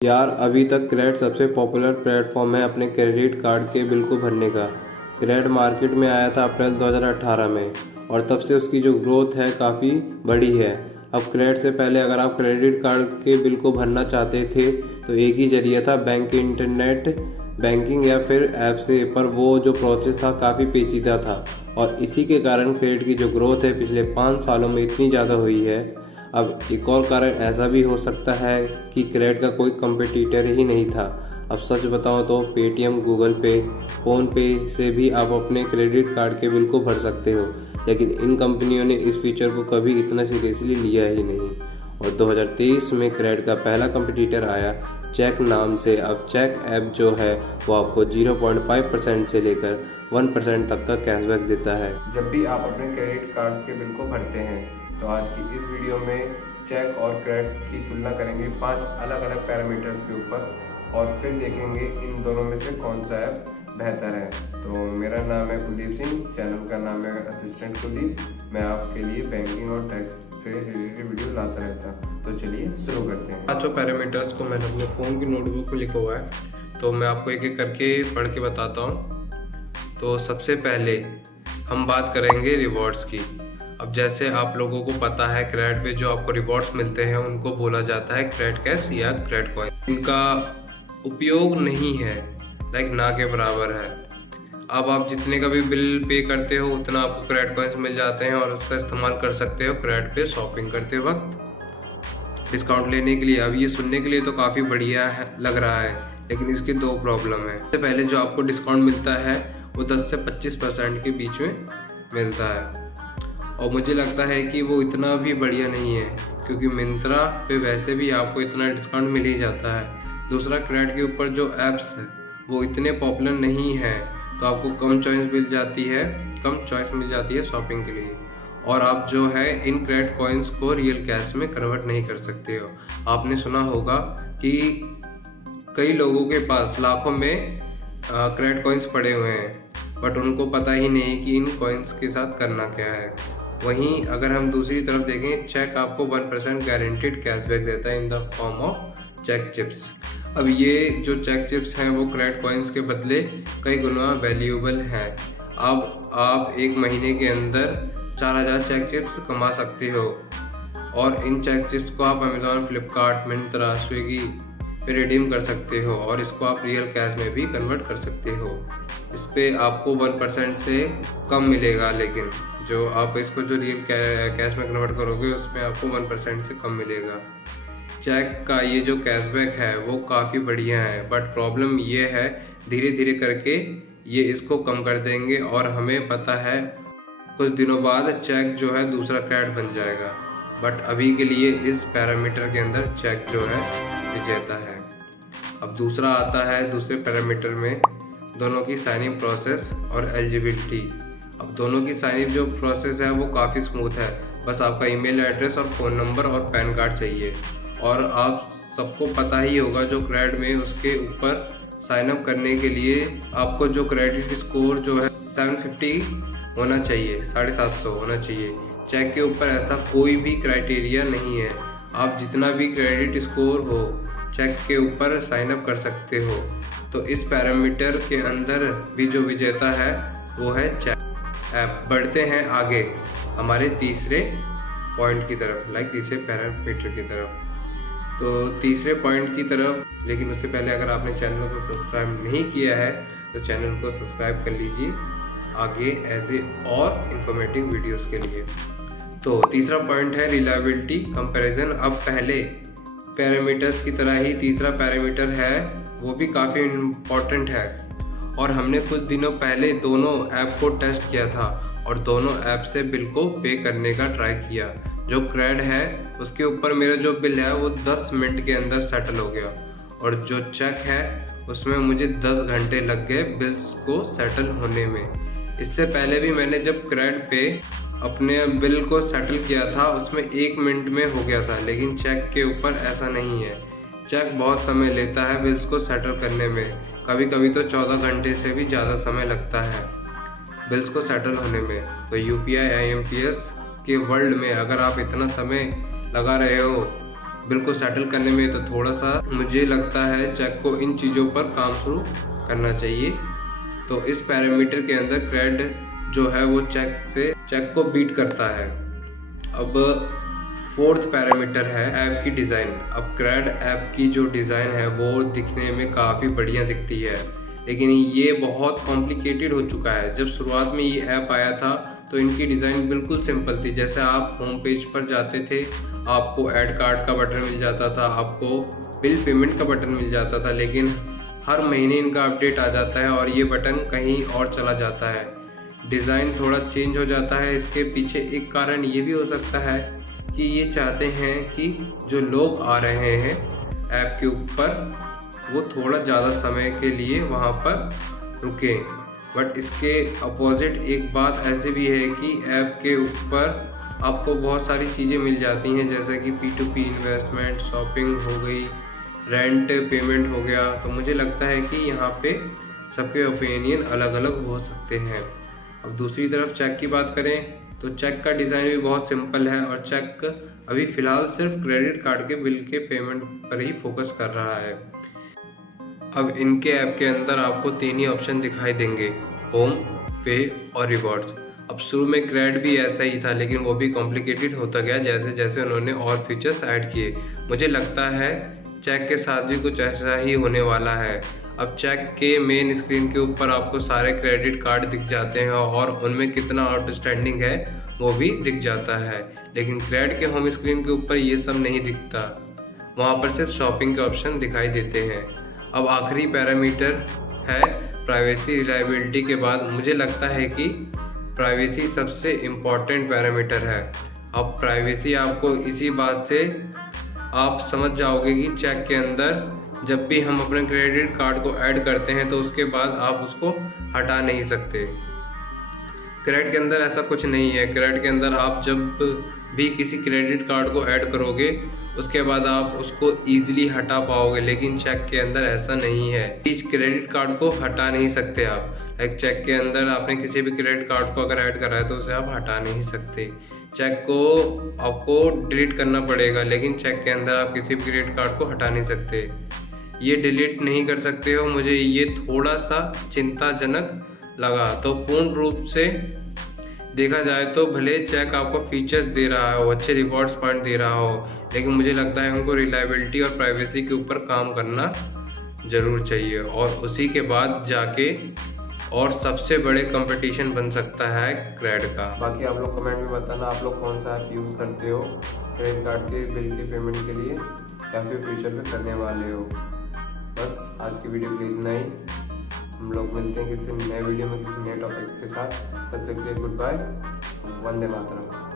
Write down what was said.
यार अभी तक क्रेड सबसे पॉपुलर प्लेटफॉर्म है अपने क्रेडिट कार्ड के बिल को भरने का। क्रेड मार्केट में आया था अप्रैल 2018 में और तब से उसकी जो ग्रोथ है काफ़ी बड़ी है। अब क्रेड से पहले अगर आप क्रेडिट कार्ड के बिल को भरना चाहते थे तो एक ही जरिया था, बैंक के इंटरनेट बैंकिंग या फिर ऐप से, पर वो जो प्रोसेस था काफ़ी पेचीदा था और इसी के कारण क्रेडिट की जो ग्रोथ है पिछले 5 सालों में इतनी ज़्यादा हुई है। अब एक और कारण ऐसा भी हो सकता है कि क्रेड का कोई कंपटीटर ही नहीं था। अब सच बताऊं तो पेटीएम, गूगल पे, फ़ोनपे से भी आप अपने क्रेडिट कार्ड के बिल को भर सकते हो, लेकिन इन कंपनियों ने इस फीचर को कभी इतना सीरियसली लिया ही नहीं। और 2023 में क्रेड का पहला कंपटीटर आया चेक नाम से। अब चेक ऐप जो है वो आपको 0.5% से लेकर 1% तक का कैशबैक देता है जब भी आप अपने क्रेडिट कार्ड्स के बिल को भरते हैं। तो आज की इस वीडियो में चेक और क्रेड की तुलना करेंगे 5 अलग अलग पैरामीटर्स के ऊपर और फिर देखेंगे इन दोनों में से कौन सा ऐप बेहतर है। तो मेरा नाम है कुलदीप सिंह, चैनल का नाम है असिस्टेंट कुलदीप। मैं आपके लिए बैंकिंग और टैक्स से रिलेटेड वीडियो लाता रहता हूँ। तो चलिए शुरू करते हैं। पाँचों पैरामीटर्स को मैंने अपने फ़ोन की नोटबुक में लिखा हुआ है, तो मैं आपको एक एक करके पढ़ के बताता हूँ। तो सबसे पहले हम बात करेंगे रिवॉर्ड्स की। अब जैसे आप लोगों को पता है, क्रेड पे जो आपको रिवॉर्ड्स मिलते हैं उनको बोला जाता है क्रेड कैश या क्रेड कॉइन। इनका उपयोग नहीं है, लाइक ना के बराबर है। अब आप जितने का भी बिल पे करते हो उतना आपको क्रेड कॉइन्स मिल जाते हैं और उसका इस्तेमाल कर सकते हो क्रेड पे शॉपिंग करते वक्त डिस्काउंट लेने के लिए। अब ये सुनने के लिए तो काफ़ी बढ़िया है, लग रहा है, लेकिन इसकी 2 प्रॉब्लम है। सबसे पहले जो आपको डिस्काउंट मिलता है वो 10 से 25% के बीच में मिलता है और मुझे लगता है कि वो इतना भी बढ़िया नहीं है, क्योंकि मिंत्रा पे वैसे भी आपको इतना डिस्काउंट मिल ही जाता है। दूसरा, क्रेड के ऊपर जो ऐप्स है वो इतने पॉपुलर नहीं हैं, तो आपको कम चॉइस मिल जाती है शॉपिंग के लिए, और आप जो है इन क्रेड कॉइन्स को रियल कैश में कन्वर्ट नहीं कर सकते हो। आपने सुना होगा कि कई लोगों के पास लाखों में क्रेड कॉइन्स पड़े हुए हैं, बट उनको पता ही नहीं कि इन कॉइन्स के साथ करना क्या है। वहीं अगर हम दूसरी तरफ देखें, चेक आपको 1% गारंटीड कैशबैक देता है in the form of check chips. अब ये जो चेक चिप्स हैं वो क्रेड कॉइन्स के बदले कई गुना वैल्यूएबल हैं। अब आप एक महीने के अंदर 4000 चेक चिप्स कमा सकते हो और इन चेक चिप्स को आप अमेज़ॉन, फ्लिपकार्ट, मिंत्रा, स्विगी पे रिडीम कर सकते हो और इसको आप रियल कैश में भी कन्वर्ट कर सकते हो। इस पर आपको 1% से कम मिलेगा, लेकिन जो आप इसको जो रियल कैश में कन्वर्ट करोगे उसमें आपको 1% से कम मिलेगा। चेक का ये जो कैशबैक है वो काफ़ी बढ़िया है, बट प्रॉब्लम ये है धीरे धीरे करके ये इसको कम कर देंगे और हमें पता है कुछ दिनों बाद चेक जो है दूसरा क्रेड बन जाएगा। बट अभी के लिए इस पैरामीटर के अंदर चेक जो है विजेता है। अब दूसरा आता है दूसरे पैरामीटर में दोनों की साइनिंग प्रोसेस और एलिजिबिलिटी। अब दोनों की साइनिंग जो प्रोसेस है वो काफ़ी स्मूथ है, बस आपका ईमेल एड्रेस और फ़ोन नंबर और पैन कार्ड चाहिए। और आप सबको पता ही होगा जो क्रेड में उसके ऊपर साइन अप करने के लिए आपको जो क्रेडिट स्कोर जो है 750 होना चाहिए, 750 होना चाहिए। चेक के ऊपर ऐसा कोई भी क्राइटेरिया नहीं है, आप जितना भी क्रेडिट स्कोर हो चेक के ऊपर साइन अप कर सकते हो। तो इस पैरामीटर के अंदर भी जो विजेता है वो है चेक ऐप। बढ़ते हैं आगे हमारे तीसरे पॉइंट की तरफ, तीसरे पैरामीटर की तरफ। तो तीसरे पॉइंट की तरफ, लेकिन उससे पहले अगर आपने चैनल को सब्सक्राइब नहीं किया है तो चैनल को सब्सक्राइब कर लीजिए आगे ऐसे और इन्फॉर्मेटिव वीडियोस के लिए। तो तीसरा पॉइंट है रिलायबिलिटी कंपैरिजन। अब पहले पैरामीटर्स की तरह ही तीसरा पैरामीटर है वो भी काफ़ी इम्पॉर्टेंट है और हमने कुछ दिनों पहले दोनों ऐप को टेस्ट किया था और दोनों ऐप से बिल को पे करने का ट्राई किया। जो क्रेड है उसके ऊपर मेरा जो बिल है वो 10 मिनट के अंदर सेटल हो गया और जो चेक है उसमें मुझे 10 घंटे लग गए बिल्स को सेटल होने में। इससे पहले भी मैंने जब क्रेड पे अपने बिल को सेटल किया था उसमें 1 मिनट में हो गया था, लेकिन चेक के ऊपर ऐसा नहीं है। चेक बहुत समय लेता है बिल्स को सेटल करने में, कभी कभी तो 14 घंटे से भी ज़्यादा समय लगता है बिल्स को सेटल होने में। तो UPI IMPS के वर्ल्ड में अगर आप इतना समय लगा रहे हो बिल को सेटल करने में तो थोड़ा सा मुझे लगता है चेक को इन चीज़ों पर काम शुरू करना चाहिए। तो इस पैरामीटर के अंदर क्रेड जो है वो चेक को बीट करता है। अब फोर्थ पैरामीटर है ऐप की डिज़ाइन। अब क्रेड ऐप की जो डिज़ाइन है वो दिखने में काफ़ी बढ़िया दिखती है, लेकिन ये बहुत कॉम्प्लिकेटेड हो चुका है। जब शुरुआत में ये ऐप आया था तो इनकी डिज़ाइन बिल्कुल सिंपल थी। जैसे आप होम पेज पर जाते थे, आपको ऐड कार्ड का बटन मिल जाता था, आपको बिल पेमेंट का बटन मिल जाता था, लेकिन हर महीने इनका अपडेट आ जाता है और ये बटन कहीं और चला जाता है। डिज़ाइन थोड़ा चेंज हो जाता है। इसके पीछे एक कारण ये भी हो सकता है कि ये चाहते हैं कि जो लोग आ रहे हैं ऐप के ऊपर वो थोड़ा ज़्यादा समय के लिए वहाँ पर रुकें। बट इसके अपोजिट एक बात ऐसी भी है कि ऐप के ऊपर आपको बहुत सारी चीज़ें मिल जाती हैं, जैसे कि P2P इन्वेस्टमेंट, शॉपिंग हो गई, रेंट पेमेंट हो गया। तो मुझे लगता है कि यहाँ पे सबके ओपिनियन अलग अलग हो सकते हैं। अब दूसरी तरफ चेक की बात करें तो चेक का डिज़ाइन भी बहुत सिंपल है और चेक अभी फ़िलहाल सिर्फ क्रेडिट कार्ड के बिल के पेमेंट पर ही फोकस कर रहा है। अब इनके ऐप के अंदर आपको 3 ही ऑप्शन दिखाई देंगे, होम, पे और रिवॉर्ड्स। अब शुरू में क्रेड भी ऐसा ही था, लेकिन वो भी कॉम्प्लिकेटेड होता गया जैसे जैसे उन्होंने और फीचर्स ऐड किए। मुझे लगता है चेक के साथ भी कुछ ऐसा ही होने वाला है। अब चेक के मेन स्क्रीन के ऊपर आपको सारे क्रेडिट कार्ड दिख जाते हैं और उनमें कितना आउटस्टैंडिंग है वो भी दिख जाता है, लेकिन क्रेड के होम स्क्रीन के ऊपर ये सब नहीं दिखता। वहाँ पर सिर्फ शॉपिंग के ऑप्शन दिखाई देते हैं। अब आखिरी पैरामीटर है प्राइवेसी। रिलायबिलिटी के बाद मुझे लगता है कि प्राइवेसी सबसे इम्पॉर्टेंट पैरामीटर है। अब प्राइवेसी आपको इसी बात से आप समझ जाओगे कि चेक के अंदर जब भी हम अपने क्रेडिट कार्ड को ऐड करते हैं तो उसके बाद आप उसको हटा नहीं सकते। क्रेडिट के अंदर ऐसा कुछ नहीं है। क्रेडिट के अंदर आप जब भी किसी क्रेडिट कार्ड को ऐड करोगे उसके बाद आप उसको ईजिली हटा पाओगे, लेकिन चेक के अंदर ऐसा नहीं है। इस क्रेडिट कार्ड को हटा नहीं सकते आप। लाइक चेक के अंदर आपने किसी भी क्रेडिट कार्ड को अगर ऐड करा है तो उसे आप हटा नहीं सकते। चेक को आपको डिलीट करना पड़ेगा, लेकिन चेक के अंदर आप किसी भी क्रेडिट कार्ड को हटा नहीं सकते। ये डिलीट नहीं कर सकते हो। मुझे ये थोड़ा सा चिंताजनक लगा। तो पूर्ण रूप से देखा जाए तो भले चेक आपको फीचर्स दे रहा हो, अच्छे रिवॉर्ड्स पॉइंट दे रहा हो, लेकिन मुझे लगता है उनको रिलायबिलिटी और प्राइवेसी के ऊपर काम करना ज़रूर चाहिए और उसी के बाद जाके और सबसे बड़े कंपटीशन बन सकता है क्रेड का। बाकी आप लोग कमेंट में बताना आप लोग कौन सा ऐप यूज़ करते हो क्रेडिट कार्ड के बिल के पेमेंट के लिए या फिर फ्यूचर में करने वाले हो। बस आज की वीडियो के लिए इतना ही। हम लोग मिलते हैं किसी नए वीडियो में किसी नए टॉपिक के साथ। तब तक के लिए गुड बाय, वंदे मातरम।